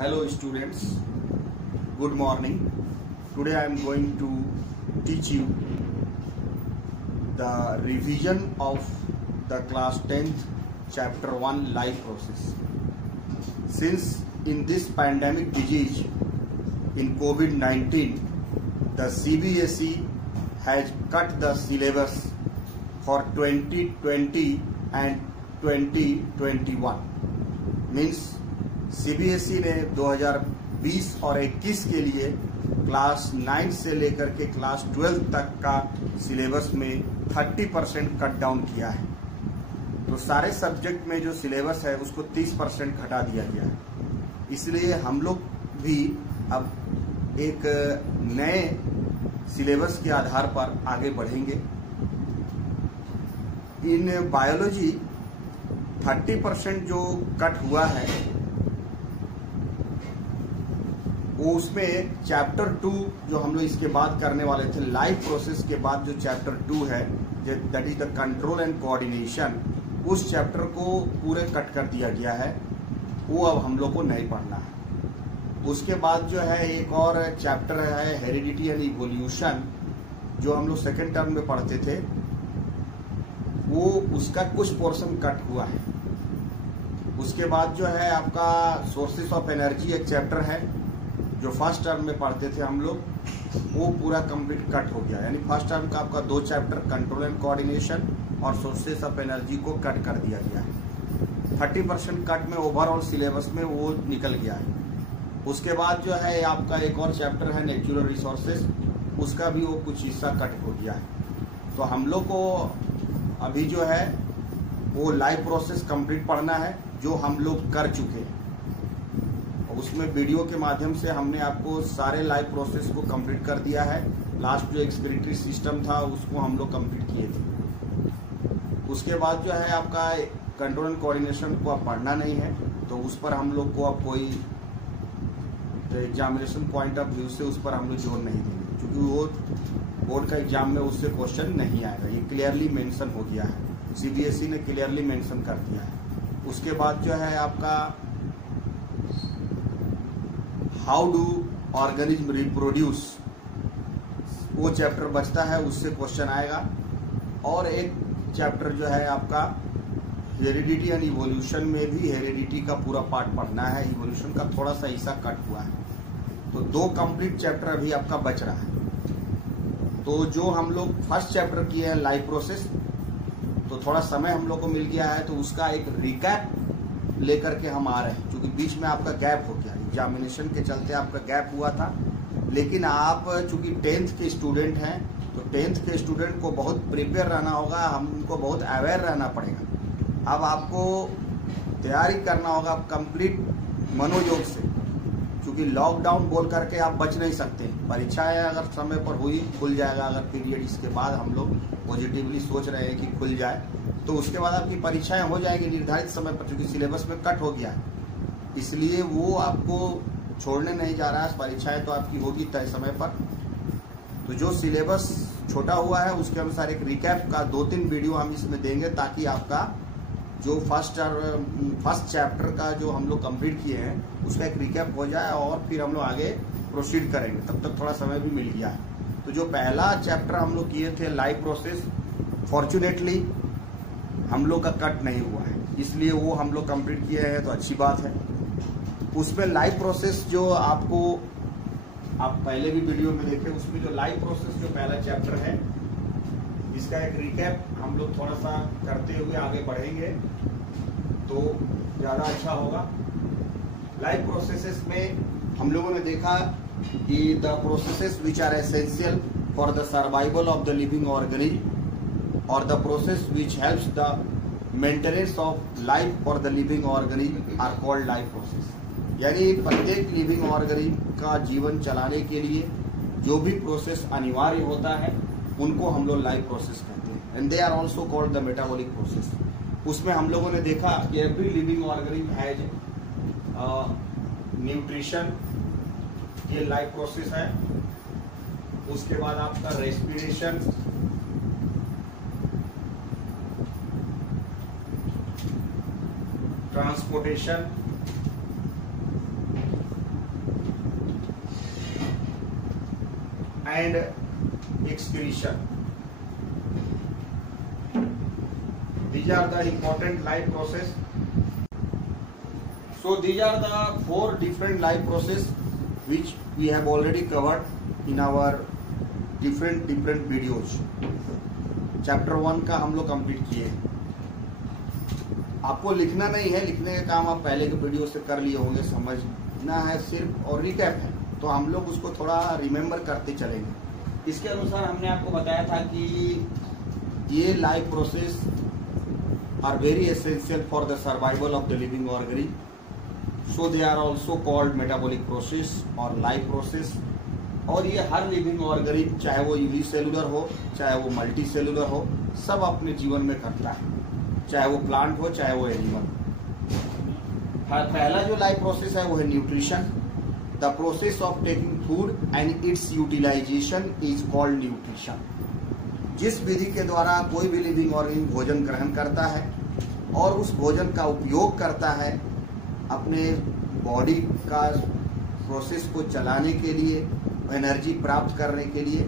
Hello students, good morning. Today I am going to teach you the revision of the class 10th chapter 1 life process. Since in this pandemic disease in COVID-19, the CBSE has cut the syllabus for 2020 and 2021. Means CBSE ने 2020 और 21 के लिए class 9 से लेकर के class 12 तक का syllabus में 30% कट डाउन किया है। तो सारे सब्जेक्ट में जो सिलेबस है उसको 30% घटा दिया गया है। इसलिए हम लोग भी अब एक नए सिलेबस के आधार पर आगे बढ़ेंगे। इन बायोलॉजी 30% जो कट हुआ है वो उसमें चैप्टर 2 जो हम लोग इसके बाद करने वाले थे, लाइफ प्रोसेस के बाद जो चैप्टर 2 है that is the control and coordination, उस चैप्टर को पूरे कट कर दिया गया है। वो अब हम लोग को नहीं पढ़ना है। उसके बाद जो है एक और चैप्टर है हेरिडिटी एंड इवोल्यूशन, जो हम लोग सेकेंड टर्म में पढ़ते थे, वो उसका कुछ पोर्शन कट हुआ है। उसके बाद जो है आपका सोर्सेस ऑफ एनर्जी एक चैप्टर है जो फर्स्ट टर्म में पढ़ते थे हम लोग, वो पूरा कंप्लीट कट हो गया। यानी फर्स्ट टर्म का आपका 2 चैप्टर कंट्रोल एंड कोऑर्डिनेशन और सोर्सेस ऑफ एनर्जी को कट कर दिया गया है। 30% कट में ओवरऑल सिलेबस में वो निकल गया है। उसके बाद जो है आपका एक और चैप्टर है नेचुरल रिसोर्सेज, उसका भी वो कुछ हिस्सा कट हो गया है। तो हम लोग को अभी जो है वो लाइव प्रोसेस कंप्लीट पढ़ना है जो हम लोग कर चुके हैं। उसमें वीडियो के माध्यम से हमने आपको सारे लाइव प्रोसेस को कंप्लीट कर दिया है। लास्ट जो एक्सपिरेटरी सिस्टम था उसको हम लोग कंप्लीट किए थे। उसके बाद जो है आपका कंट्रोल एंड कोऑर्डिनेशन को अब पढ़ना नहीं है, तो उस पर हम लोग को अब कोई एग्जामिनेशन पॉइंट ऑफ व्यू से उस पर हम लोग जोर नहीं देंगे, क्योंकि वो बोर्ड का एग्जाम में उससे क्वेश्चन नहीं आएगा। ये क्लियरली मेंशन हो गया है, सीबीएसई ने क्लियरली मेंशन कर दिया है। उसके बाद जो है आपका हाउ डू ऑर्गेनिज्म रिप्रोड्यूस, वो चैप्टर बचता है, उससे क्वेश्चन आएगा। और एक चैप्टर जो है आपका हेरिडिटी एंड इवोल्यूशन में भी हेरिडिटी का पूरा पार्ट पढ़ना है। इवोल्यूशन का थोड़ा सा हिस्सा कट हुआ है, तो 2 कंप्लीट चैप्टर अभी आपका बच रहा है। तो जो हम लोग फर्स्ट चैप्टर किए हैं लाइफ प्रोसेस, तो थोड़ा समय हम लोग को मिल गया है, तो उसका एक रिकैप लेकर के हम आ रहे हैं। क्योंकि बीच में आपका गैप हो गया, एग्जामिनेशन के चलते आपका गैप हुआ था। लेकिन आप चूंकि 10th के स्टूडेंट हैं, तो 10th के स्टूडेंट को बहुत प्रिपेयर रहना होगा, हमको बहुत अवेयर रहना पड़ेगा। अब आपको तैयारी करना होगा कंप्लीट मनोयोग से, क्योंकि लॉकडाउन बोल करके आप बच नहीं सकते। परीक्षाएं अगर समय पर हुई, खुल जाएगा अगर पीरियड, इसके बाद हम लोग पॉजिटिवली सोच रहे हैं कि खुल जाए, तो उसके बाद आपकी परीक्षाएं हो जाएंगी निर्धारित समय पर, क्योंकि सिलेबस में कट हो गया है। इसलिए वो आपको छोड़ने नहीं जा रहा है। परीक्षाएं तो आपकी होगी तय समय पर। तो जो सिलेबस छोटा हुआ है उसके अनुसार एक रिकैप का 2-3 वीडियो हम इसमें देंगे, ताकि आपका जो फर्स्ट चैप्टर का जो हम लोग कंप्लीट किए हैं उसका एक रिकैप हो जाए, और फिर हम लोग आगे प्रोसीड करेंगे। तब तक थोड़ा समय भी मिल गया है। तो जो पहला चैप्टर हम लोग किए थे लाइफ प्रोसेस, फॉर्चुनेटली हम लोग का कट नहीं हुआ है, इसलिए वो हम लोग कंप्लीट किए हैं, तो अच्छी बात है। उसमें लाइफ प्रोसेस जो आप पहले भी वीडियो में देखे, उसमें जो लाइफ प्रोसेस जो पहला चैप्टर है, इसका एक रिकैप हम लोग थोड़ा सा करते हुए आगे बढ़ेंगे तो ज़्यादा अच्छा होगा। लाइफ प्रोसेसेस में हम लोगों ने देखा कि the processes which are essential for the survival of the living organism और the process which helps the maintenance of life for the living organism are called life process. यानी प्रत्येक लिविंग ऑर्गेनिज्म का जीवन चलाने के लिए जो भी प्रोसेस अनिवार्य होता है उनको हम लोग लाइफ प्रोसेस कहते हैं, and they are also called the metabolic process. उसमें हम लोगों ने देखा कि every living organism has nutrition, ये लाइफ प्रोसेस है। उसके बाद आपका respiration, transportation, and excretion. These are the important life process. So these are the 4 different life process which we have already covered in our different videos. Chapter 1 का हम लोग complete किए। आपको लिखना नहीं है, लिखने का काम आप पहले के वीडियो से कर लिए होंगे, समझना है सिर्फ और रिकैप है, तो हम लोग उसको थोड़ा रिमेम्बर करते चलेंगे। इसके अनुसार हमने आपको बताया था कि ये life process are very essential for the survival of the living organism, so they are also called metabolic process और लाइफ प्रोसेस। और ये हर लिविंग ऑर्गेनिज्म, चाहे वो यूनिसेलुलर हो चाहे वो मल्टी सेलुलर हो, सब अपने जीवन में करता है, चाहे वो प्लांट हो चाहे वो एनिमल। पहला जो लाइफ प्रोसेस है वो है nutrition. The process of taking food and its utilization is called nutrition. जिस विधि के द्वारा कोई भी लिविंग ऑर्गेनिज्म भोजन ग्रहण करता है और उस भोजन का उपयोग करता है अपने बॉडी का प्रोसेस को चलाने के लिए, एनर्जी प्राप्त करने के लिए,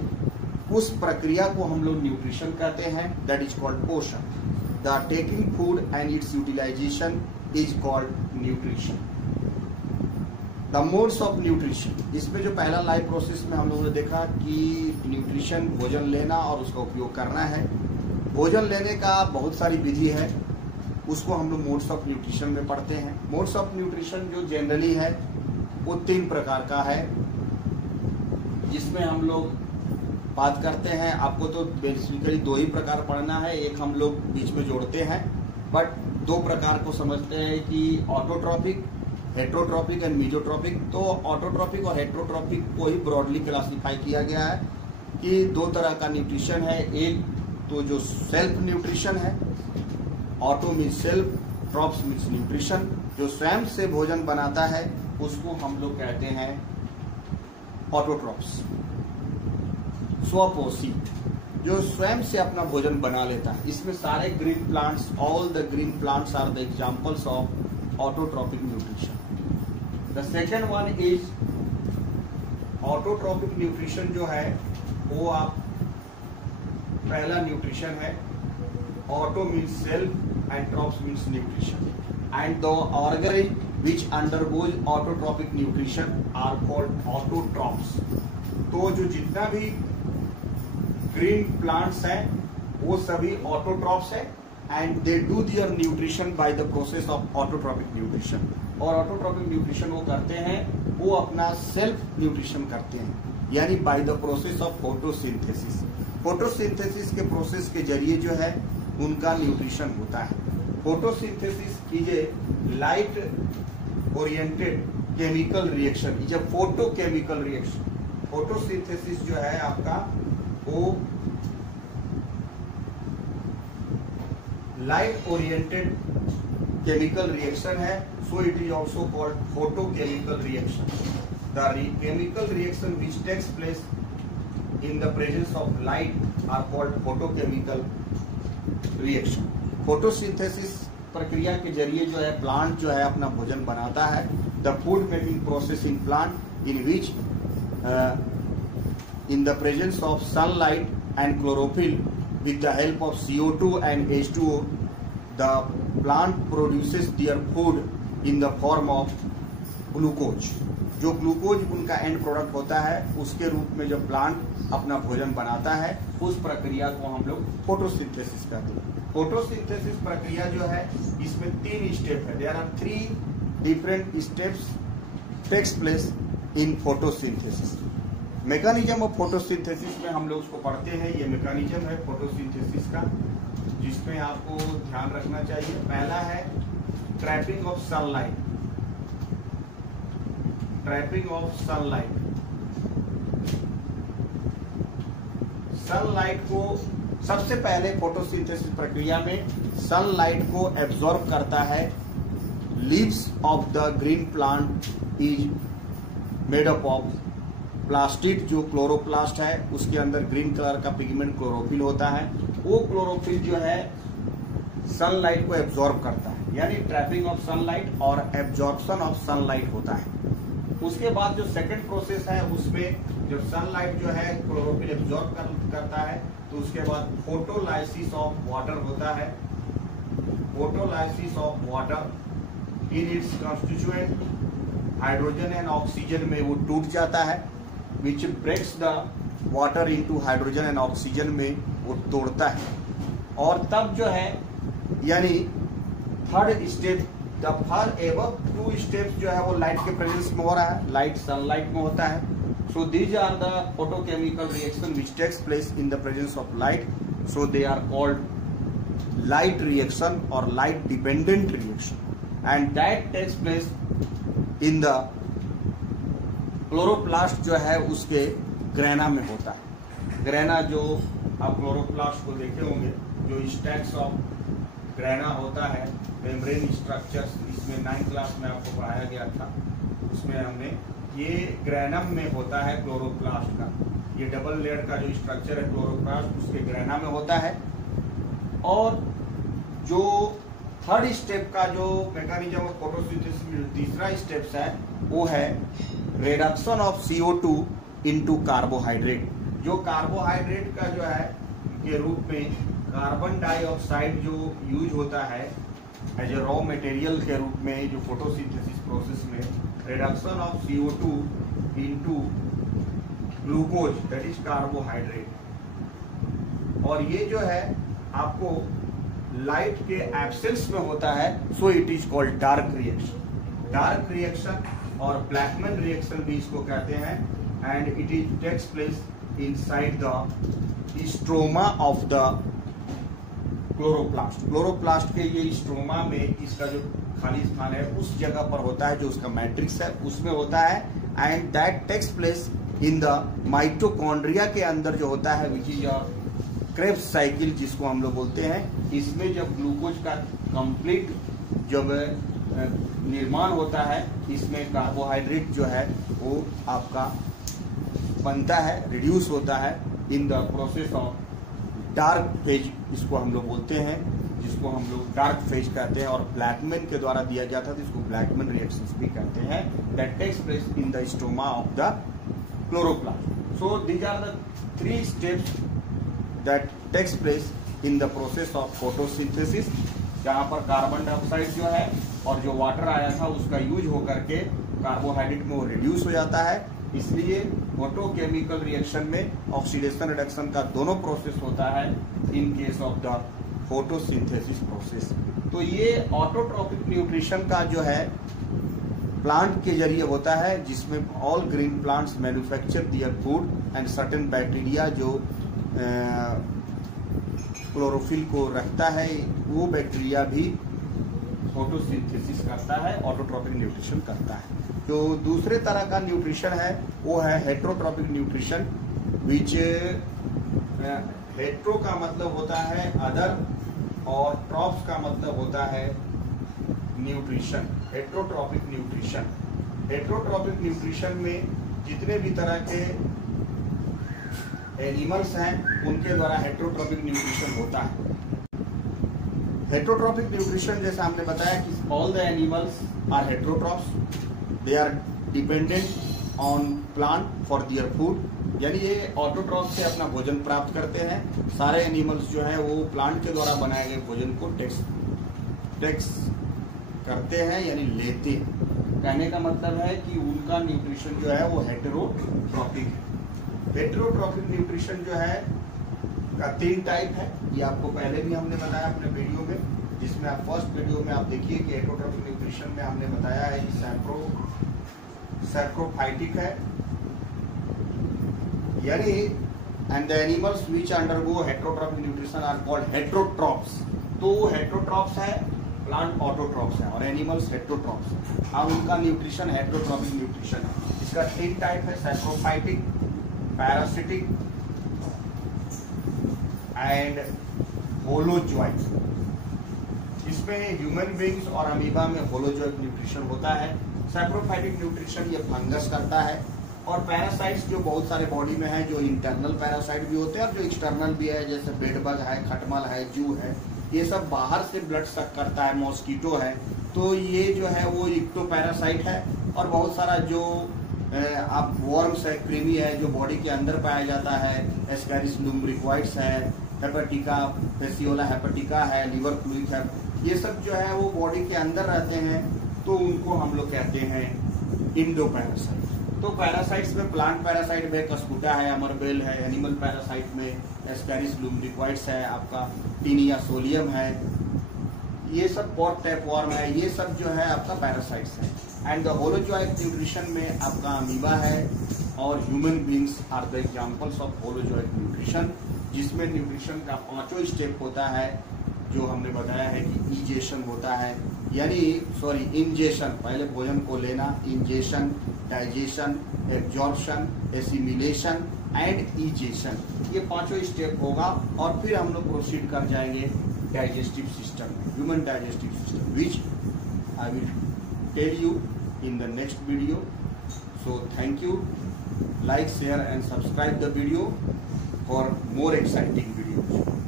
उस प्रक्रिया को हम लोग न्यूट्रिशन कहते हैं। दैट इज कॉल्ड पोषण। The taking food and its utilization is called nutrition. The modes of nutrition, इसमें जो पहला लाइफ प्रोसेस में हम लोगों ने देखा कि न्यूट्रिशन भोजन लेना और उसका उपयोग करना है। भोजन लेने का बहुत सारी विधि है, उसको हम लोग मोड्स ऑफ न्यूट्रिशन में पढ़ते हैं। मोड्स ऑफ न्यूट्रिशन जो जनरली है वो 3 प्रकार का है, जिसमें हम लोग बात करते हैं। आपको तो बेसिकली 2 ही प्रकार पढ़ना है, एक हम लोग बीच में जोड़ते हैं, बट 2 प्रकार को समझते हैं कि ऑटोट्रॉपिक, हेट्रोट्रॉपिक एंड मीजोट्रॉपिक। तो ऑटोट्रॉपिक और हेट्रोट्रॉपिक को ही ब्रॉडली क्लासिफाई किया गया है कि 2 तरह का न्यूट्रिशन है। एक तो जो सेल्फ न्यूट्रिशन है, auto means self, trophs means nutrition. जो स्वयं से भोजन बनाता है उसको हम लोग कहते हैं ऑटोट्रॉप्स, स्वपोषी, जो स्वयं से अपना भोजन बना लेता है। इसमें सारे green plants, all the green plants are the examples of autotrophic nutrition. The second one is autotrophic nutrition, जो है वो आप पहला न्यूट्रिशन है। Auto means self and trophs means nutrition, and the organism which undergoes autotrophic nutrition are called autotrophs। तो जो जितना भी ग्रीन प्लांट्स हैं वो सभी ऑटोट्रॉप्स हैं, and they do their nutrition bye the process of autotrophic nutrition. और autotrophic nutrition वो करते हैं, वो अपना सेल्फ न्यूट्रिशन करते हैं, यानी by the process of photosynthesis. Photosynthesis के प्रोसेस के जरिए जो है उनका न्यूट्रिशन होता है। Photosynthesis is a light oriented chemical reaction, is a photochemical reaction. Photosynthesis जो है आपका वो लाइट ओरिएंटेड केमिकल रिएक्शन है, so it is also called photochemical reaction. The chemical reaction which takes place in the presence of light are called photochemical reaction. Photosynthesis प्रक्रिया के जरिए जो है प्लांट जो है अपना भोजन बनाता है। The food making process in plant in which in the presence of sunlight and chlorophyll with the help of CO2 and H2O, the plant produces their food in the form of glucose. जो glucose उनका and product होता है, उसके रूप में जब plant अपना भोजन बनाता है, उस प्रक्रिया को हम लोग फोटोसिंथेसिस कहते हैं। फोटोसिंथेसिस प्रक्रिया जो है इसमें 3 स्टेप है। There are 3 different steps takes place in photosynthesis. Mechanism of photosynthesis में हम लोग उसको पढ़ते हैं। ये मैकेनिज्म है फोटोसिंथेसिस का, जिसमें आपको ध्यान रखना चाहिए। पहला है trapping of sunlight. Trapping of sunlight, sunlight को सबसे पहले फोटोसिंथेसिस प्रक्रिया में सनलाइट को एब्जॉर्ब करता है। Leaves of the green plant is made up of plastid, जो क्लोरोप्लास्ट है उसके अंदर ग्रीन कलर का पिगमेंट क्लोरोफिल होता है। वो क्लोरोफिल जो है सनलाइट को एब्जॉर्ब करता है, यानी ट्रैपिंग ऑफ सनलाइट और एब्जॉर्प्शन ऑफ सनलाइट होता है। उसके बाद जो सेकंड प्रोसेस है उसमें जब सनलाइट जो है क्लोरोफिल एब्जॉर्ब करता है तो उसके बाद फोटोलाइसिस ऑफ वाटर होता है। Photolysis of water in its constituent hydrogen and oxygen में वो टूट जाता है, which breaks the water into hydrogen and oxygen में वो तोड़ता है। और तब जो है यानी third step, the first above 2 steps जो है वो लाइट के प्रेजेंस में हो रहा है, लाइट सनलाइट में होता है। So these are the photochemical reaction which takes place in the presence of light, so they are called light reaction और light dependent reaction and that takes place in the chloroplast जो है उसके grana में होता है। Grana जो आप chloroplast को देखे होंगे, जो स्टैक्स ऑफ ग्रेना होता है, मेम्ब्रेन स्ट्रक्चर्स, इसमें 9th क्लास में आपको पढ़ाया गया था, उसमें हमने ये ग्रेनम में होता है क्लोरोप्लास्ट का। ये डबल लेयर का जो स्ट्रक्चर है क्लोरोप्लास्ट उसके ग्रेना में होता है। और जो थर्ड स्टेप का जो मैकेनिज्म ऑफ फोटोसिंथेसिस में तीसरा स्टेप्स है वो है reduction of CO2 into carbohydrate. जो कार्बोहाइड्रेट का जो है के रूप में कार्बन डाइऑक्साइड जो यूज होता है एज ए रॉ मटेरियल के रूप में, जो फोटोसिंथेसिस प्रोसेस में reduction of CO2 into glucose that is carbohydrate. और ये जो है आपको लाइट के एब्सेंस में होता है, so it is called dark reaction. Dark reaction और ब्लैकमैन रिएक्शन भी इसको कहते हैं and it is takes place inside the stroma of the chloroplast. Chloroplast के ये स्ट्रोमा में इसका जो खाली स्थान है उस जगह पर होता है, जो उसका मैट्रिक्स है उसमें होता है and that takes place in the mitochondria के अंदर जो होता है विच इज क्रेब्स साइकिल जिसको हम लोग बोलते हैं। इसमें जब ग्लूकोज का कंप्लीट जब निर्माण होता है, इसमें कार्बोहाइड्रेट जो है वो आपका बनता है, रिड्यूस होता है इन the process of dark phase, इसको हम लोग बोलते हैं, जिसको हम लोग डार्क फेज कहते हैं और ब्लैकमैन के द्वारा दिया जाता है तो इसको ब्लैकमैन रिएक्शंस भी कहते हैं। That takes place in the stoma of the chloroplast. So these are the 3 steps that takes place in the process of photosynthesis, जहां पर कार्बन डाइऑक्साइड जो है और जो वाटर आया था उसका यूज होकर के कार्बोहाइड्रेट में वो रिड्यूस हो जाता है। इसलिए फोटोकेमिकल रिएक्शन में ऑक्सीडेशन रिडक्शन का दोनों प्रोसेस होता है in case of the photosynthesis process. तो ये ऑटोट्रॉपिक न्यूट्रिशन का जो है प्लांट के जरिए होता है, जिसमें all green plants manufacture their food and certain bacteria जो क्लोरोफिल को रखता है, वो बैक्टीरिया भी फोटोसिंथेसिस करता है, ऑटोट्रॉपिक न्यूट्रिशन करता है। जो दूसरे तरह का न्यूट्रिशन है वो है हेट्रोट्रॉपिक न्यूट्रिशन, विच हेट्रो का मतलब होता है अदर और ट्रॉप्स का मतलब होता है nutrition. Heterotrophic nutrition, heterotrophic nutrition में जितने भी तरह के एनिमल्स हैं उनके द्वारा हेट्रोट्रॉपिक न्यूट्रिशन होता है। हेट्रोट्रॉपिक न्यूट्रिशन जैसा हमने बताया कि all the animals are heterotrophs, they are dependent on plant for their food, यानी ये ऑटोट्रॉप से अपना भोजन प्राप्त करते हैं। सारे एनिमल्स जो है वो प्लांट के द्वारा बनाए गए भोजन को टेक्स करते हैं यानी लेते हैं। कहने का मतलब है कि उनका न्यूट्रिशन जो है वो हेटेरोट्रॉपिक है। हेटेरोट्रॉपिक न्यूट्रिशन जो है का 3 टाइप है, ये आपको पहले भी हमने बताया अपने वीडियो में, जिसमें आप फर्स्ट वीडियो में आप देखिए कि हेटेरोट्रॉपिक न्यूट्रिशन में हमने बताया है कि सैप्रोफाइटिक है, यानी and the animals which undergo heterotrophic nutrition are called heterotrophs. तो हेटेरोट्रॉप्स है, प्लांट ऑटोट्रॉप्स है और एनिमल्स हेटेरोट्रॉप्स है। अब उनका न्यूट्रिशन हेटेरोट्रॉपिक न्यूट्रिशन है। इसका 3 टाइप है, सैप्रोफाइटिक, पैरासिटिक एंड होलोजोइक। इसमें ह्यूमन बींग्स और अमीबा में होलोजोइक न्यूट्रिशन होता है। सैप्रोफाइटिक न्यूट्रिशन ये फंगस करता है और पैरासाइट्स जो बहुत सारे बॉडी में है, जो इंटरनल पैरासाइट भी होते हैं और जो एक्सटर्नल भी है, जैसे बेडबग है, खटमल है, जू है, ये सब बाहर से ब्लड सक करता है, मॉस्किटो है, तो ये जो है वो इक्टोपैरासाइट है। और बहुत सारा जो आप वर्म्स है, कृमि है, जो बॉडी के अंदर पाया जाता है, एस्कैरिस लुम्ब्रिक्वाइड्स है, हेपेटिका, पेसियोला हेपेटिका है, लिवर फ्लूइड है, ये सब जो है वो बॉडी के अंदर रहते हैं, तो उनको हम लोग कहते हैं इंडोपैरासाइट। तो पैरासाइट्स में प्लांट पैरासाइट में कस्कुटा है, अमरबेल है, एनिमल पैरासाइट में एस्कैरिस लुम्ब्रिक्वाइड्स है, आपका टीनिया सोलियम है, ये सब पॉट टैपवॉर्म है, ये सब जो है आपका पैरासाइट्स है। एंड द होलोजोइक न्यूट्रिशन में आपका अमीबा है और human beings are the examples of holozoic nutrition, जिसमें न्यूट्रिशन का 5 स्टेप होता है, जो हमने बताया है कि इजेशन होता है, यानी इंजेशन, पहले भोजन को लेना, ingestion, digestion, absorption, assimilation and egestion, ये 5 स्टेप होगा। और फिर हम लोग प्रोसीड कर जाएंगे digestive system, human digestive system, which I will tell you in the next video. So thank you, like, share and subscribe the video for more exciting videos.